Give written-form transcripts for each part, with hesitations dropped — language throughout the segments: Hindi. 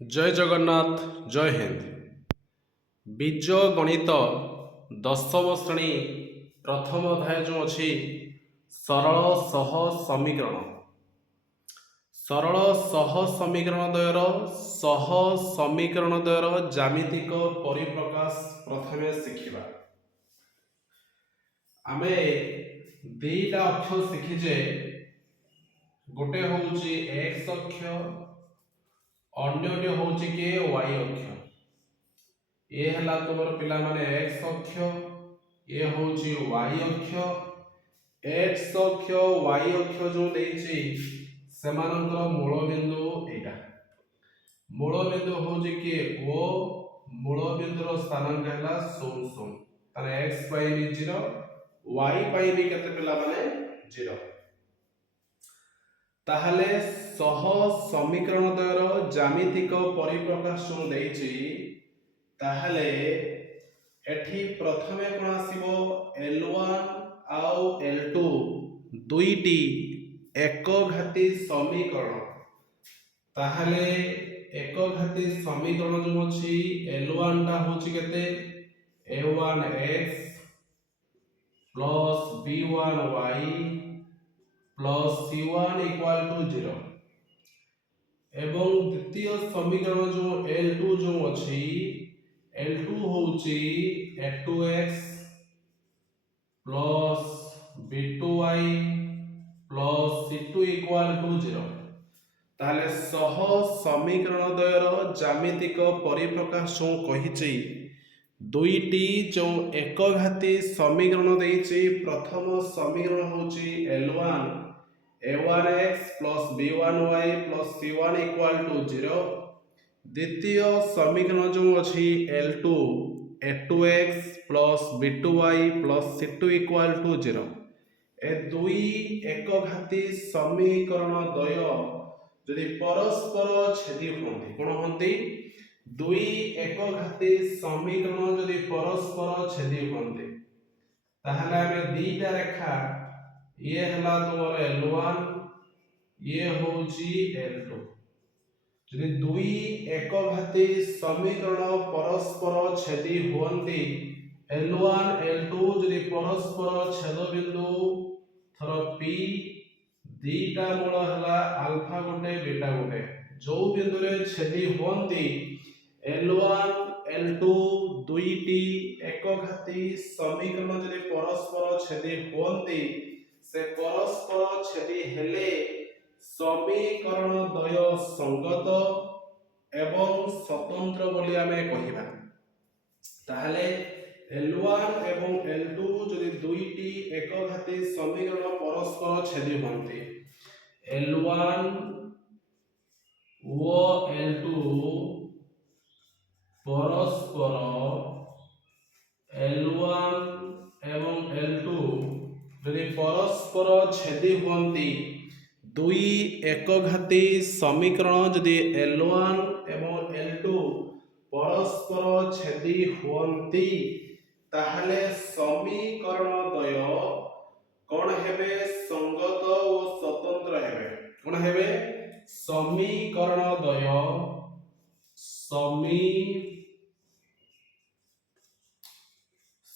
जय जगन्नाथ। जय हिंद। बीज गणित दशम श्रेणी प्रथम अध्याय जो अच्छी सरल सह समीकरण। सरल सह समीकरण द्वयर सह समीकरण द्वयर ज्यामितिक परिप्रकाश प्रथमे शिखिबा। आमे दुईटा अक्ष शिखिजे, गोटे होउची x अक्ष, अन्यटी होउची के y अक्ष। ये हला तुमर पिला माने x अक्ष, ये होउची y अक्ष। x अक्ष y अक्ष जो देइची सेमानंतर मूल बिंदु एटा। मूल बिंदु होउची के o, मूल बिंदुर स्थानांक हला 0 0। ताने x पाई भी 0, y पाई भी केते पिला माने 0। ताहले सह समीकरण द्वयर ज्यामितिक परिप्रकाश जो देइची, ताहले एठी प्रथमे कोन आसीबो L1 आउ L2 दुईटी एकघाती समीकरण। ताहले एकघाती समीकरण जो अछि L1 टा होछि केते a1x plus b1y plus c1 equal to 0। एवं द्वितीय समीकरण जो L2 जो अछि L2 होउची a2x plus b2y plus c2 equal to 0। ताले सह समीकरण द्वयर ज्यामितिक परिप्रकाश जो कहिछि, दुईटी जो एकघाती समीकरण देइछि। प्रथम समीकरण होउची L1 a1x plus b1y plus c1 equal to 0। द्वितीय समीकरण जो अछि L2 a2x plus b2y plus c2 equal to 0। ए दुई एकघाती समीकरण द्वय यदि परस्पर छेदी होती कोन होती, दुई एकघाती समीकरण यदि परस्पर छेदी होती, ताहले हमें दुईटा रेखा ये हला तुमर L1, ये होउची L2। यदि दुई एकघाती समीकरण परस्पर छेदी होती, L1 L2 यदि परस्पर छेद बिंदु थर P, दीटा मूल हला अल्फा गोटे बीटा गोटे, जो बिंदु रे छेदी होती L1 L2 दुईटी एकघाती समीकरण यदि परस्पर छेदी होती, से परस्पर छेदी हेले समीकरण द्वय संगत एवं स्वतंत्र बोली आमे कहिबा। ताहले L1 एवं L2 यदि दुईटी एकघाती समीकरण परस्पर छेदी होती, L1 व L2 परस्पर L1 एवं L2 यदि परस्पर छेदी होती, दुई एकघाती समीकरण यदि L1 एवं L2 परस्पर छेदी होती, ताहले समीकरण द्वय कोन हेबे संगत और स्वतंत्र हेबे। कोन हेबे समीकरण द्वय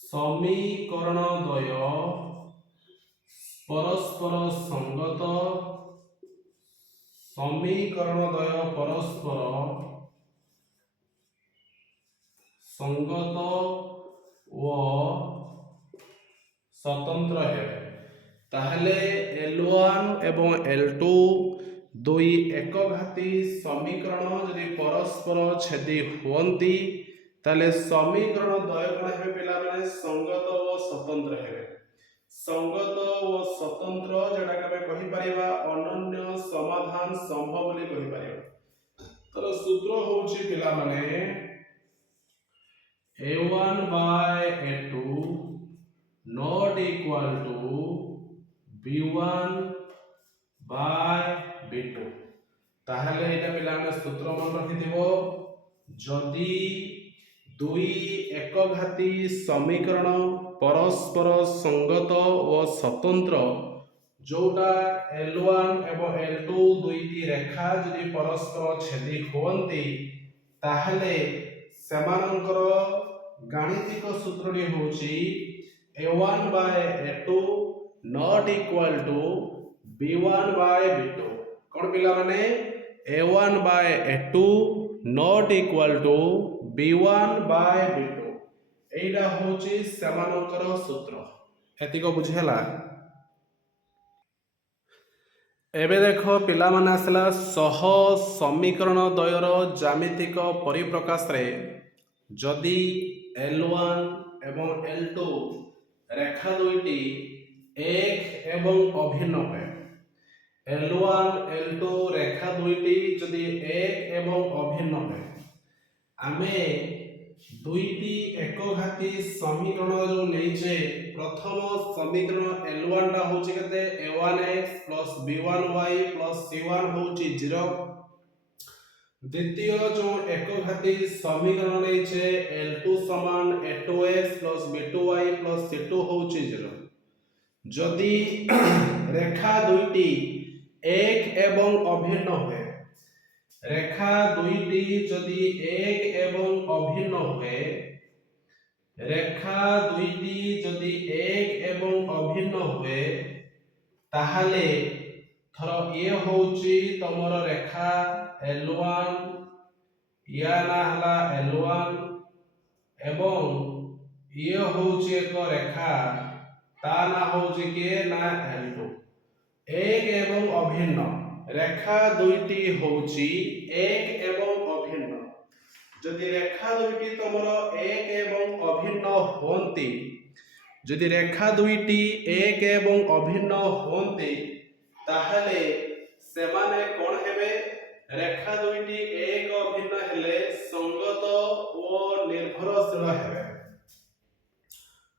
समीकरण द्वय परस्पर संगत, समीकरण द्वय परस्पर संगत व स्वतंत्र हेबे। ताहले L1 एवं L2 दुई एकघाती समीकरण यदि परस्पर छेदी होती, ताले समीकरण द्वय कोन हेबे पिला माने संगत व स्वतंत्र हेबे। संगत व स्वतंत्र जेटा कबे कहि परिबा अनन्य समाधान संभव बोली कहि परिबा। तर सूत्र होउची पिला माने a1 by a2 not equal to b1 by b2। ताहले एटा पिला माने सूत्र मन रखिथिबो, जदि दुई एकघाती समीकरण परस्पर संगत व स्वतंत्र जोटा L1 एवं L2 दुईटी रेखा जदि परस्पर छेदी होती ताहले सेमानंकर गाणितिक सूत्रटी होची A1 by A2 not equal to B1 by B2 कौन पिला माने A1 by A2 not equal to B1 by B2 एटा होची सेमानंकर सूत्र एतिको बुझेला एबे देखो पिला माने आसला सह समीकरण द्वयर ज्यामितिक परिप्रकाश रे जदि L1 एवं L2 रेखा दुईटी एक एवं अभिन्न हुए L1 L2 रेखा दुईटी जदि एक एवं अभिन्न हुए आमे दुईटी एकघाती समीकरण जो लेइछे प्रथम समीकरण L1 टा होची केते A1x plus B1y plus C1 होची 0 द्वितीय जो एकघाती समीकरण लेइछे L2 समान A2x plus B2y plus C2 होची 0 जदि रेखा दुईटी एक एवं अभिन्न हुए रेखा दुईटी जदि एक एवं अभिन्न हुए रेखा दुईटी जदि एक एवं अभिन्न हुए ताहले थर ये होची तमर रेखा L1 या ना हला L1 एवं ये होची एक रेखा ता ना होची के ना L2 एक एवं अभिन्न रेखा दुईटी होची एक एवं अभिन्न जदि रेखा दुईटी तमर एक एवं अभिन्न होंती जदि रेखा दुईटी एक एवं अभिन्न होंती ताहले सेमाने कोन हेबे रेखा दुईटी एक अभिन्न हेले संगत ओ निर्भरशील हेबे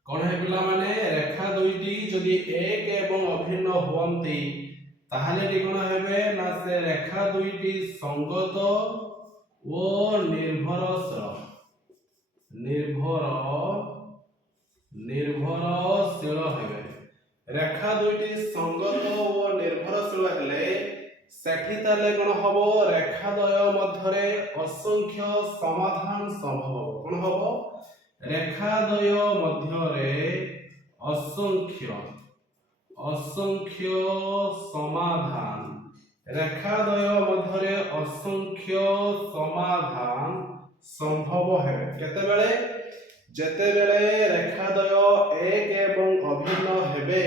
कोन हे पिला माने रेखा दुईटी जदि एक एवं अभिन्न होंती ताहले टी कोन हेबे ना से रेखा दुईटी संगत ओ निर्भरशील हेबे रेखा दुईटी संगत ओ निर्भरशील हेले सेठी ताले कोन हबो रेखा द्वय मध्यरे असंख्य समाधान संभव कोन हबो रेखा द्वय मध्यरे असंख्य समाधान रेखा द्वय मध्यरे असंख्य समाधान संभव है केते बेले जेते बेले रेखा द्वय एक एवं अभिन्न हेबे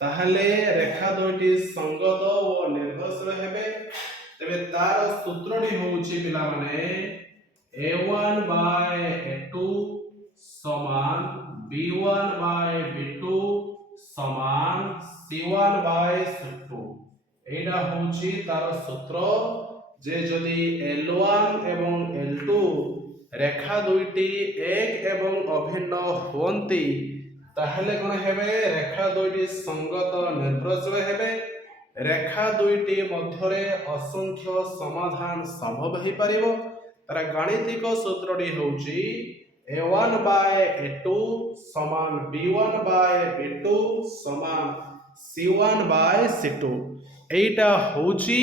ताहले रेखा द्वयटी संगत ओ निर्भरशील हेबे तबे तार सूत्रटी होउची पिला माने A1 by A2 समान B1 by B2 समान C1 by C2 एटा होची तार सूत्र जे जदि L1 एवं L2 रेखा दुईटी एक एवं अभिन्न होंती ताहले कोन हेबे रेखा दुईटी संगत निर्भरशील हेबे रेखा दुईटी मध्यरे असंख्य समाधान संभव हे परिबो तार गाणितिक सूत्रटी होची A1 by A2 समान B1 by B2 समान C1 by C2 एटा होची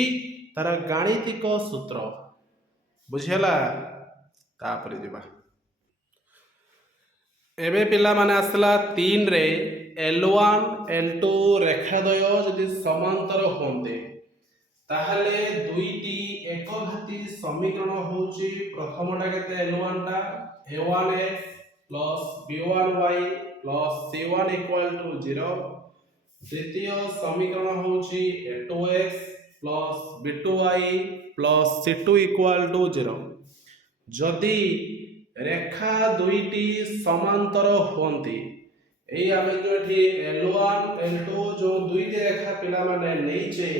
तार गाणितिक सूत्र बुझेला तापरे दिबा एबे पिला माने आसला 3 रे L1 L2 रेखा द्वय जदि समांतर होंते ताहले दुईटी एकघाती समीकरण होची प्रथमटा केते L1 टा A1x plus B1y plus C1 equal to 0 द्वितीय समीकरण होची A2x plus B2y plus C2 equal to 0 जदि रेखा दुईटी समांतर होंती एई आमे जो एठी L1 L2 जो दुईटी रेखा पिला माने नेइचे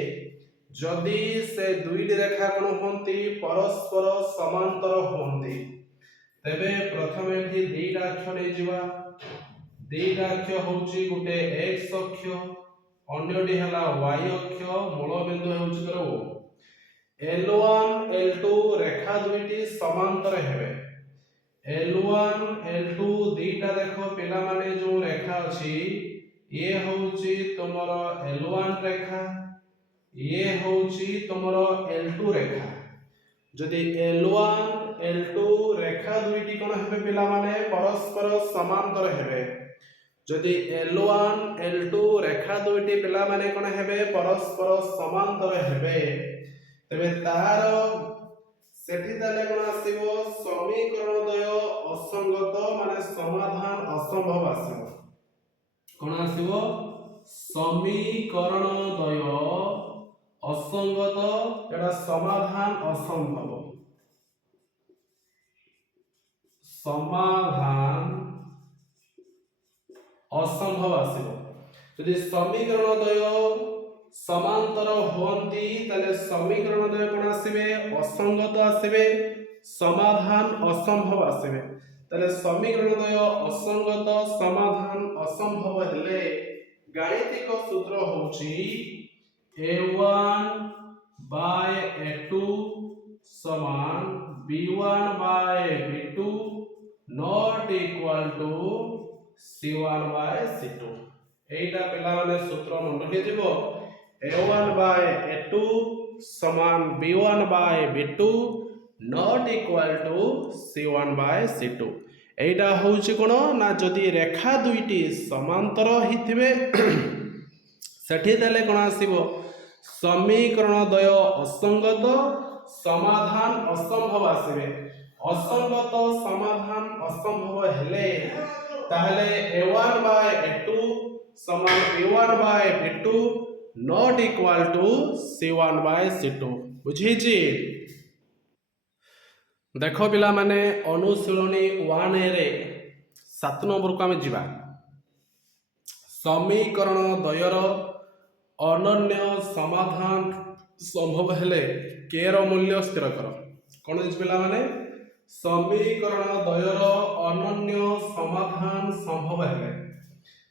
जदि से दुईटी रेखा कोन होंती परस्पर समांतर होंती तेबे प्रथम एठी दुईटा अक्ष नै जिवा दुईटा अक्ष होची गुटे x अक्ष अन्यटी हला y अक्ष मूल बिंदु होची तर O L1 L2 रेखा दुईटी समांतर हेबे L1 L2 दुईटा देखो पिला माने जो रेखा अछि ये होची तुमर L1 रेखा ये होची तुमर L2 रेखा जदि L1 L2 रेखा दुईटी कोन हेबे पिला माने परस्पर समांतर हेबे जदि L1 L2 रेखा दुईटी पिला माने कोन हेबे परस्पर समांतर हेबे तबे तार सेठी ताले कोन आसीबो समीकरण द्वय असंगत माने समाधान असंभव आसीबो कोन आसीबो समीकरण द्वय असंगत एटा समाधान असंभव समाधान असंभव आसीबो यदि समीकरण द्वय समांतर होंती तले समीकरण द्वय कोन आसीबे असंगत आसीबे समाधान असंभव आसीबे तले समीकरण द्वय असंगत समाधान असंभव हेले गाणितिक सूत्र होची a1 by a2 समान b1 by b2 not equal to c1 by c2 एटा पिला माने सूत्र मन रखि दिबो a1 by a2 समान b1 by b2 not equal to c1 by c2 एटा होउची कोन ना जदि रेखा दुईटी समांतर हिथिबे सेठी देले कोन आसीबो समीकरण द्वय असंगत समाधान असंभव आसीबे असंगत समाधान असंभव हेले ताहले a1 by a2 समान b1 by b2 not equal to c1 by c2 बुझी जी देखो पिला माने अनुशीलनी 1a रे 7 नंबर को आमे जिबा समीकरण द्वयर अनन्य समाधान संभव हेले के रो मूल्य स्थिर कर कोन दिस पिला माने समीकरण द्वयर अनन्य समाधान संभव हेले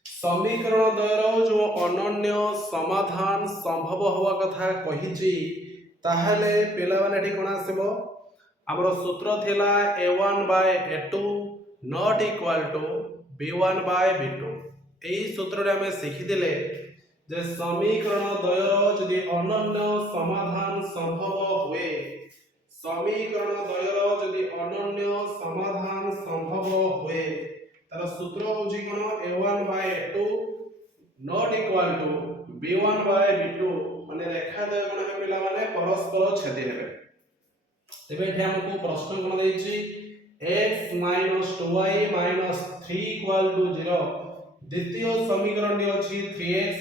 समीकरण द्वयर जो अनन्य समाधान संभव हुआ कथा कहिची ताहले पिला माने एठी कोन आसीबो हमर सूत्र थिला a1 by a2 not equal to b1 by b2 एही सूत्र रे हमें सिखि देले जे समीकरण द्वयर यदि अनन्य समाधान संभव हुए समीकरण द्वयर यदि अनन्य समाधान संभव हुए तार सूत्र होची कोन a1 by a2 not equal to b1 by b2 माने रेखा द्वय कोन हे पिला माने परस्पर छेदी हेबे तेबे एठी हमकु प्रश्न कोन देइची x 2y 3 equal to 0 द्वितीय समीकरण डी अछि 3x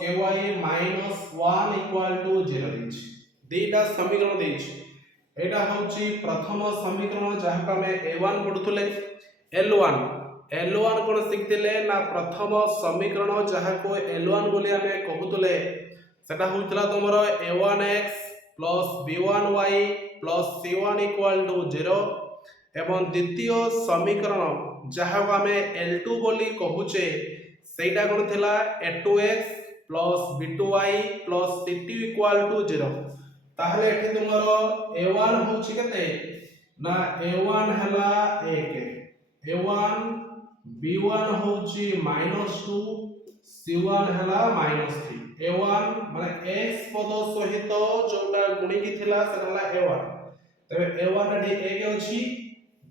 ky -1 equal to 0 दिछि दुईटा समीकरण देइछि एटा होछि प्रथम समीकरण जहा का में a1 पढुथले l1 कोन सिखतिले ना प्रथम समीकरण जहा को l1 बोली हमें कहउतले सेटा होतला तमरो a1x b1y c1 equal to 0 एवं द्वितीय समीकरण जहा को हमें l2 बोली कहूचे सेटा कोन थिला a2x b2y c2 equal to 0 ताहले एठी तुमरो a1 होछि केते ना a1 हला 1 a1 b1 होछि -2 c1 हला -3 a1 माने x पद सहित जोटा गुणी की थिला सेटा हला a1 तबे a1 एठी 1 अछि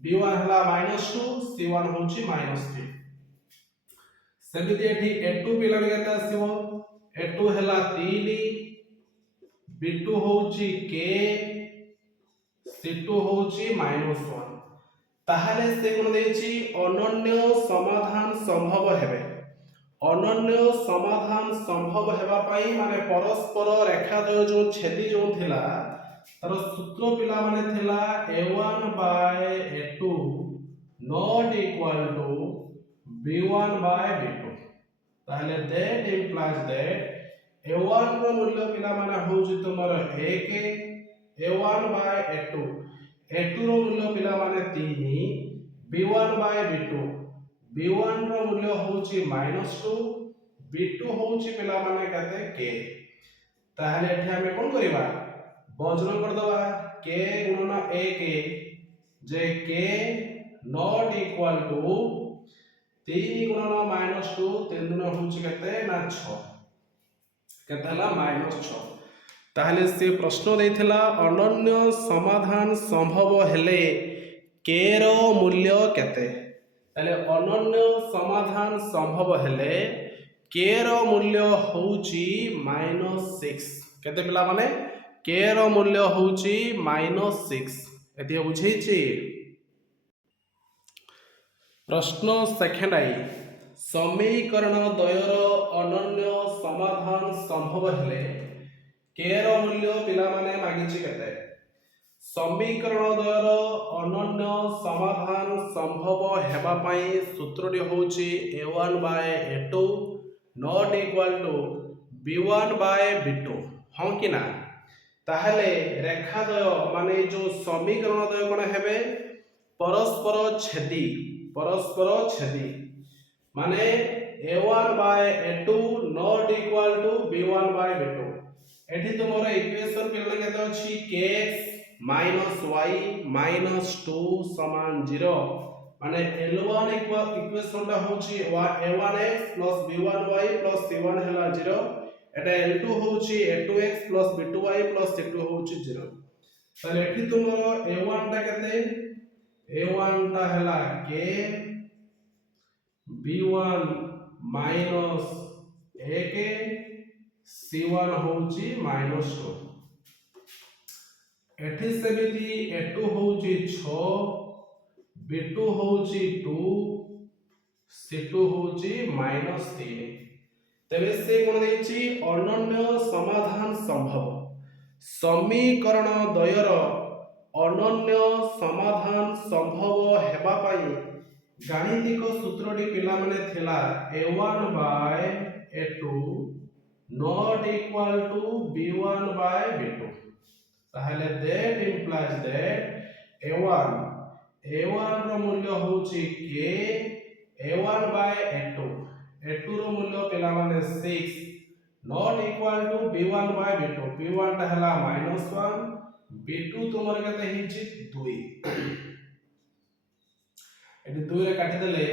b1 हला -2 c1 होछि -3 सेमिति एठी a2 पिला केते आसीबो a2 हला 3 b2 होछि k c2 होछि -1 ताहाले से कोन देछि अनन्य समाधान संभव हेबे अनन्य समाधान संभव हेबा पई माने परस्पर रेखा द्वय जो छेदी जो थिला तार सूत्र पिला माने थिला a1 by a2 not equal to b1 by b2 ताहले that implies that a1 रो मूल्य पिला माने होउछि तमर 1 a1 by a2 रो मूल्य पिला माने 3 b1 by b2 b1 रो मूल्य होउछि -2 b2 होउछि पिला माने कते k ताहले एठी हमें कोन करिबा वजन कर दबा k * 1 J k not equal to 3 गुणन -2 3 दिन होउची केते ना 6 केते हला -6 ताहले से प्रश्न देथिला अनन्य समाधान संभव हेले के रो मूल्य केते ताहले अनन्य समाधान संभव हेले के रो मूल्य होउची -6 केते पिला माने के रो मूल्य होउची -6 एति बुझेछि। प्रश्न सेकेंड आई समीकरण द्वयर अनन्य समाधान संभव हेले के रो मूल्य पिला माने मागिछि केते समीकरण द्वयर अनन्य समाधान संभव हेबा पई सूत्रटी होउची a1 by a2 not equal to b1 by b2 हां कि ना ताहले रेखा द्वय माने जो समीकरण द्वय कोन हेबे परस्पर छेदी माने a1 by a2 not equal to b1 by b2 एठी तुमरो इक्वेशन पिले केते अछि kx y 2 समान 0 माने l1 इक्वेशन ता होछि a1x b1y c1 हला 0 एटा l2 होछि a2x b2y c2 होछि 0 ताले एठी तुमरो a1 ता केते a1 ता हला k b1 minus a k c1 होउची -2 एठी सेमिति a2 होउची 6 b2 होउची 2 c2 होउची -3 तबे से कोन देछि अनन्य समाधान संभव समीकरण द्वयर अनन्य समाधान संभव हेबा पई गाणितिक सूत्रटी पिला माने थिला a1 by a2 not equal to b1 by b2 ताहले दैट इंप्लाइज दैट a1 रो मूल्य होची k a1 बाय a2 रो मूल्य पिला माने 6 not equal to b1 by b2 b1 ता हला -1 b2 तुमर केते हिची 2 एटी 2 रे काटि देले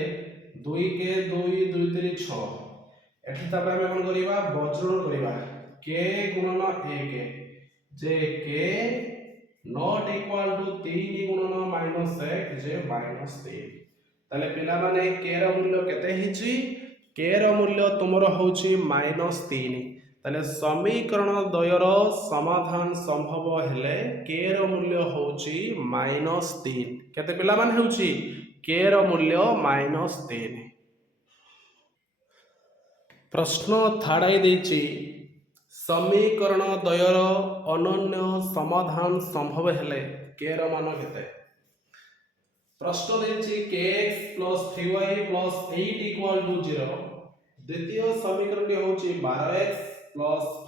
2 के 2 2 3 6 एटी तबे हम कोन करिबा बज्रण करिबा k गुणन 1 जे k नॉट इक्वल टू 3 गुणन -1 जे -3 ताले पिला माने k रो मूल्य केते हिची k रो मूल्य तुमरो होची -3 ताले समीकरण द्वयर समाधान संभव हेले k रो मूल्य होची -3 केते पिला माने होची k रो मूल्य -3 प्रश्न थर्ड आई देछि समीकरण द्वयर अनन्य समाधान संभव हेले k रो मान केते प्रश्न देछि kx 3y 8 0 द्वितीय समीकरण होछि 12x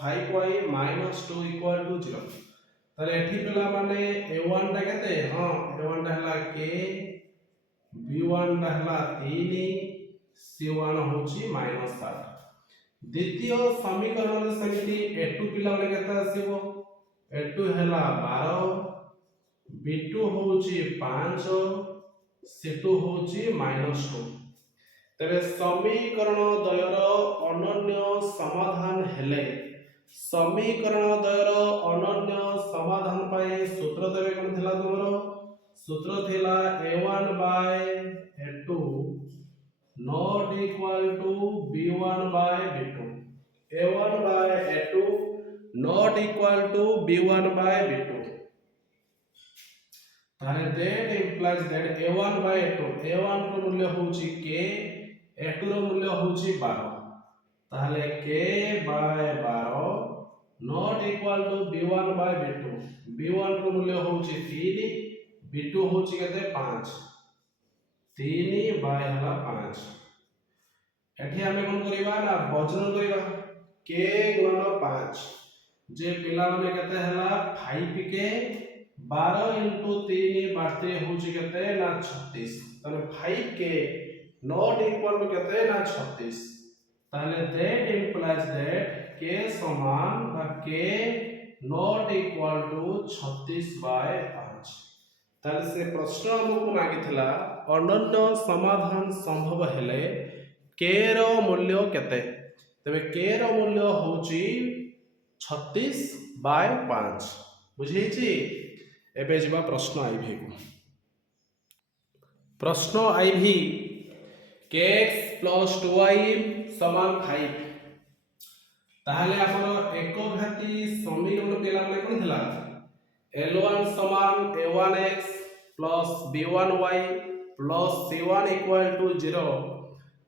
5y 2 0 ताले एठी पिला माने a1 टा केते हां a1 टा हला k b1 टा हला 3 c1 होछि -8 द्वितीय समीकरण समिति a2 पिला माने केते आसीबो a2 हला 12 b2 होछि 5 c2 होछि -2 तबे समीकरण द्वयर अनन्य समाधान हेले समीकरण द्वयर अनन्य समाधान पाए सूत्र देबे कोन थिला तमरो सूत्र थिला a1 by a2 not equal to b1 by b2 a1 by a2 not equal to b1 by b2 तारे that implies that a1 by a2 a1 रो मूल्य होची k a2 रो मूल्य होची 12 ताहले k by 12 not equal to b1 by b2 b1 रो मूल्य होची 3 b2 होची केते 5 3 बाय हला 5 एठी हमें कोन करिबा ना वजन करिबा k गुणन 5 जे पिला माने केते हला 5 के 12 into 3 बाटे होची केते ना 36 तने 5 के नॉट इक्वल टू केते ना 36 ताले दैट इंप्लाइज दैट k समान बा k not equal to 36 by 5 ताले से प्रश्न हमको मागिथिला अनन्य समाधान संभव हेले के रो मूल्य केते तबे के रो मूल्य होची 36/5 बुझेछि। एबे जबा प्रश्न आईभी को प्रश्न आईभी kx + 2y = 5 ताहले आपण एक घाती समीकरण पेला माने कोन थिला L1 = a1x + b1y + c1 = 0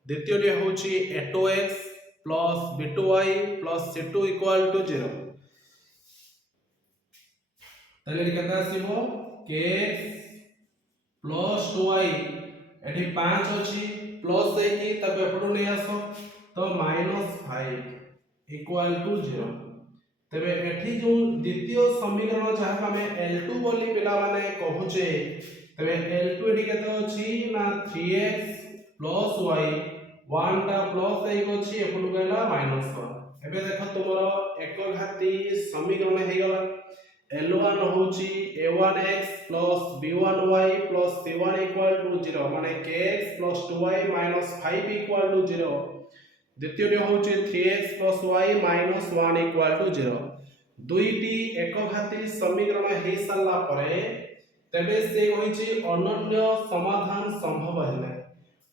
द्वितीय होची a2x + b2y + c2 = 0 ताले केता आसीबो kx + 2y एठी 5 अछि प्लस देकी तब एपडू नै आसो तो -5 = 0 तबे एठी जो द्वितीय समीकरण जहा हमें L2 बोली पिला माने कहूचे तबे L2 एठी केते अछि ना 3x + y 1 टा प्लस एक अछि एपडू कहला -1 एबे देखो तुमरो एक घाती समीकरण हे गला L1 होची a1x + b1y + c1 = 0 माने kx + 2y - 5 = 0 द्वितीय होची 3x + y - 1 = 0 दुईटी एक घाती समीकरण हे साला परे तबे से होईची अनन्य समाधान संभव हेले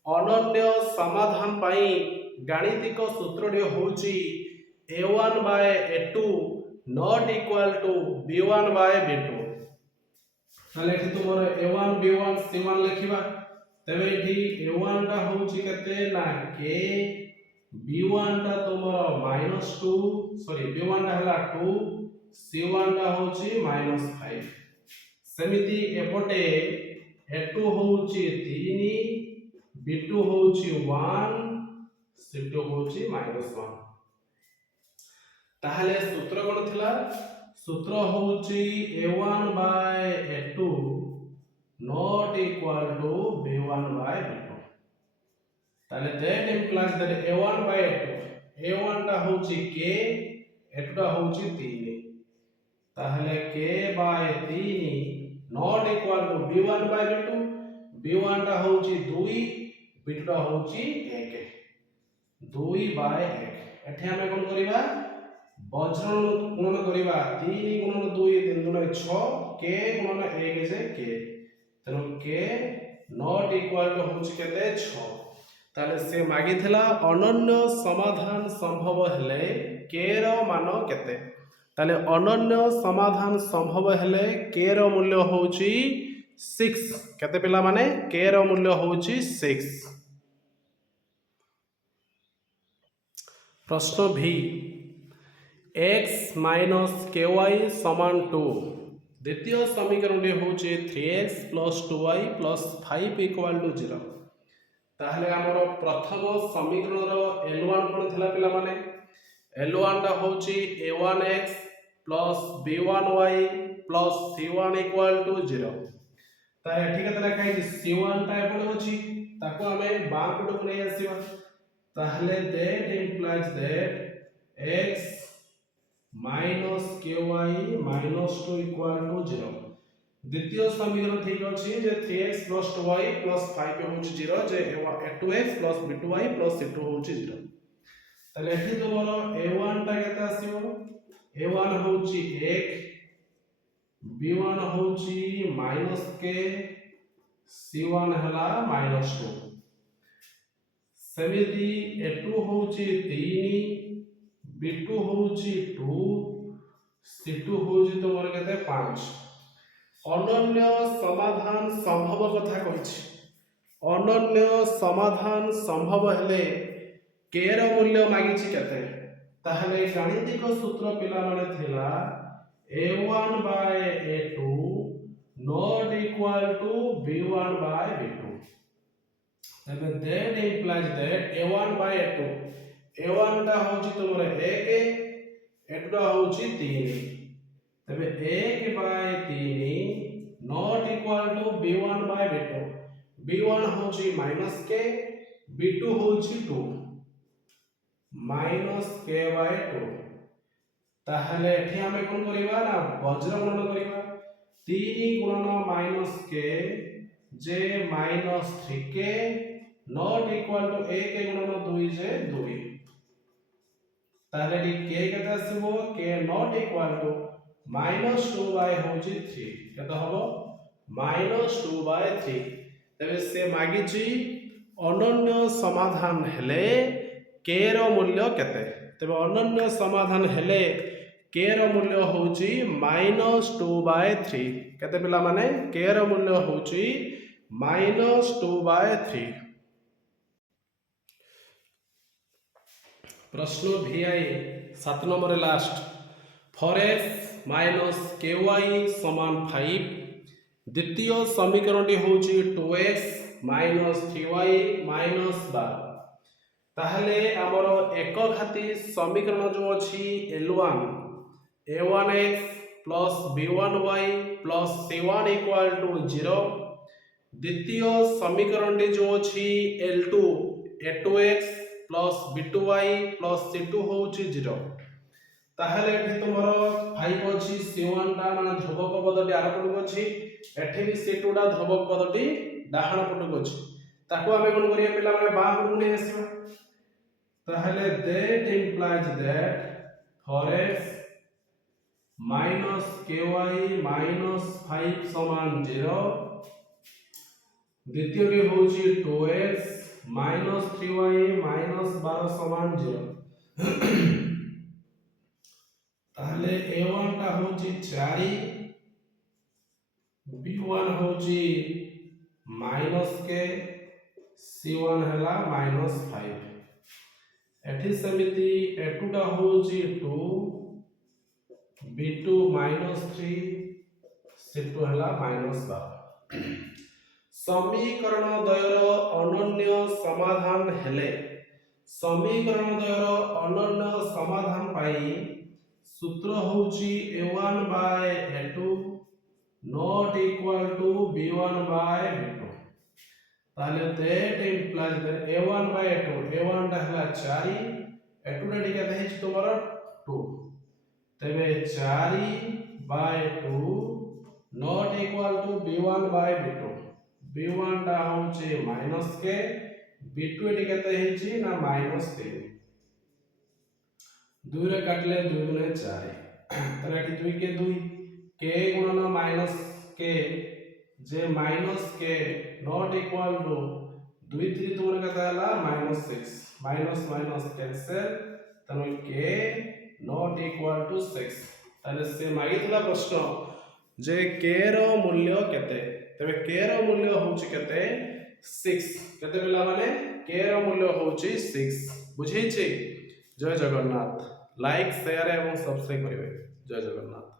अनन्य समाधान पाई गाणितिक सूत्रटी होची a1/a2 not equal to b1/b2 ताले एठी तुमर a1 b1 c1 लिखिबा तबे एठी a1 टा होची केते ना k b1 टा तुमर -2 सॉरी b1 टा हला 2 c1 टा होची -5 समिति एपटे a2 होची 3 b2 होची 1 c2 होची -1 ताहले सूत्र कोन थिला सूत्र होची a1/a2 not equal to b1/b2 ताहले that implies that a1/a2 a1 टा होची k a2 टा होची 3 ताहले k/3 not equal to b1/b2 b1 टा होची 2 b2 टा होची 1 2/1 एठी हमें कोन करिबा वज्रण गुणन करिबा 3 × 2 3 × 6 k × 1 से k तनो k नॉट इक्वल टू होची केते 6 ताले से मागिथिला अनन्य समाधान संभव हेले k रो मान केते ताले अनन्य समाधान संभव हेले k रो मूल्य होची 6 केते पिला माने k रो मूल्य होची 6 प्रश्न भी x - ky = 2 द्वितीय समीकरण होचे 3x + 2y + 5 = 0 ताहले हमर प्रथम समीकरण रो L1 कोन थिला पिला माने L1 टा होची a1x + b1y + c1 = 0 ता एठी केते लिखा है c1 टा एपड होची ताको हमें बाम पट को नै आसीबा ताहले that implies that x - ky - 2 = 0 द्वितीय समीकरण ठीक अछि जे 3x + 2y + 5 होची 0 जे a2x + b2y + c2 होची 0 ताले एठी तोमरो a1 टा केते आसीबो a1 होची 1 b1 होची -k c1 हला -2 समिति a2 होची 3 b2 होची 2 c2 होची तोमर केते 5 अनन्य समाधान संभव कथा कहिछि अनन्य समाधान संभव हेले k रो मूल्य मागिछि केते ताहले गाणितिक सूत्र पिला माने थिला a1/a2 not equal to b1/b2 तबे that implies that a1/a2 a1 टा होची तुमरे 1 a2 टा होची 3 तबे 1/3 not equal to b1/b2 b1 होची -k b2 होची 2 -k/2 ताहले एठी हमें कोन करिबा ना वज्र गणन करिबा 3 गुणन माइनस के जे माइनस 3 के नॉट इक्वल टू 1 गुणन 2 जे 2 ताले डी के केते आसीबो के नॉट इक्वल टू -2 बाय होची 3 केते हबो -2 बाय 3 तबे से मागिची अनन्य समाधान हेले के रो मूल्य केते तबे अनन्य समाधान हेले के रो मूल्य होची -2 बाय 3 केते पिला माने के रो मूल्य होची -2 बाय 3 प्रश्न VI 7 number last for x minus ky समान 5 द्वितीय समीकरण टी होची 2x माइनस 3y माइनस 12 ताहले हमर एक घाती समीकरण जो अछि L1 a1x plus b1y plus c1 equal to 0 द्वितीय समीकरण टी जो अछि L2 a2x plus b2y plus c2 होची 0 ताहले एठी तुमरो 5 अछि c1 टा माने ध्रुवक पदटी आर पटक अछि एठी भी c2 टा ध्रुवक पदटी डाहाण पटक अछि ताको आमे कोन करिया पिला माने बाम पटक नै आसीबा ताहले that implies that for x minus ky minus 5 समान 0 द्वितीय टी होची 2x minus 3y minus 12 समान 0 ताहले a1 टा होची 4 b1 होची minus के c1 हला minus 5 एठी समिति a2 टा होची 2 b2 minus 3 c2 हला minus 12 समीकरण द्वयर अनन्य समाधान हेले समीकरण द्वयर अनन्य समाधान पाई सूत्र होची a1 by a2 not equal to b1 by b2 ताले that implies that a1 by a2 a1 टा हला 4 a2 टा टिका देहि तोमर 2 तबे 4 by 2 not equal to b1 by b2 b1 टा होचे माइनस के b2 एटी केते हेची ना -3 2 रे काटले 2 गुणे 4 तले एटी 2 के 2 k गुणन माइनस के जे माइनस के नॉट इक्वल टू 2 3 तुमर केते हला -6 माइनस माइनस कैंसिल तनो k नॉट इक्वल टू 6 तले से मागितला प्रश्न जे k रो मूल्य केते तबे k रो मूल्य होची केते 6 केते पिला माने k रो मूल्य होची 6 बुझै छी जय जगन्नाथ लाइक शेयर एवं सब्सक्राइब करिवे जय जगन्नाथ।